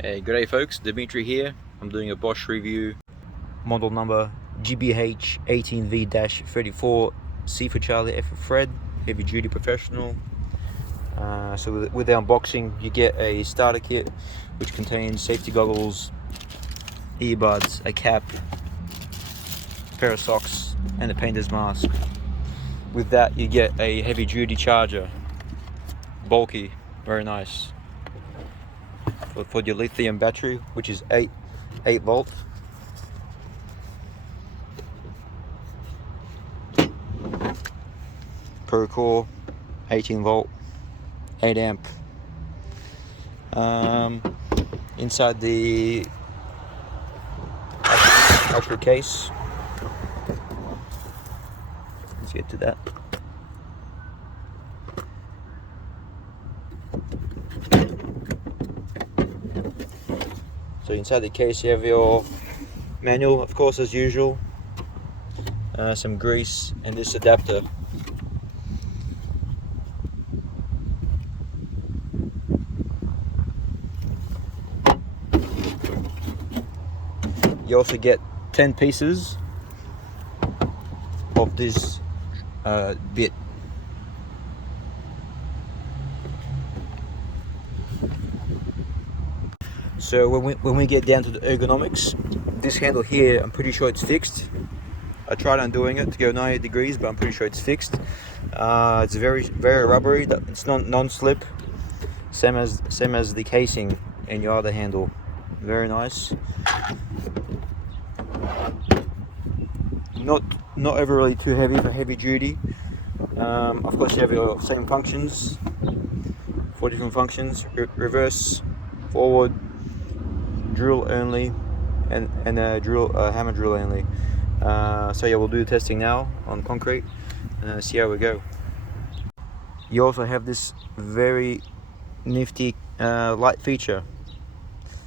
Hey, good day folks, Dimitri here. I'm doing a Bosch review. Model number GBH 18V-34, C for Charlie, F for Fred, heavy duty professional. So with the unboxing you get a starter kit which contains safety goggles, earbuds, a cap, a pair of socks and a painter's mask. With that you get a heavy duty charger, bulky, very nice. For your lithium battery, which is 8 volt. Per core, 18 volt, 8 amp. Inside the actual case, let's get to that. So inside the case you have your manual, of course, as usual, some grease and this adapter. You also get 10 pieces of this bit. So when we get down to the ergonomics, this handle here, I'm pretty sure it's fixed. I tried undoing it to go 90 degrees, but I'm pretty sure it's fixed. It's very rubbery. It's non-slip, same as the casing in your other handle. Very nice. Not ever really too heavy for heavy duty. Of course, you have your same functions, 4 different functions: reverse, forward, drill only, and a hammer drill only. So yeah, we'll do the testing now on concrete and see how we go. You also have this very nifty light feature.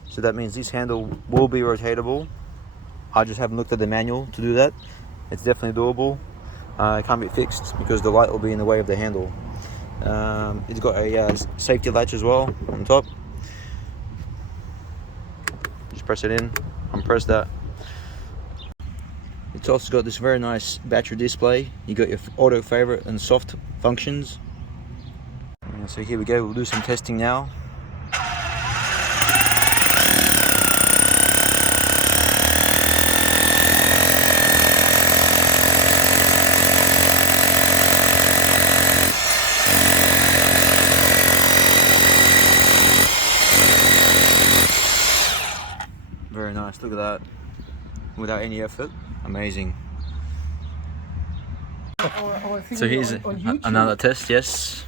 So that means this handle will be rotatable. I just haven't looked at the manual to do that. It's definitely doable. It can't be fixed because the light will be in the way of the handle. It's got a safety latch as well on top. Just press it in, unpress that. It's also got this very nice battery display. You got your auto favorite and soft functions. So here we go, we'll do some testing now. Very nice, look at that. Without any effort, amazing. So here's another test, yes.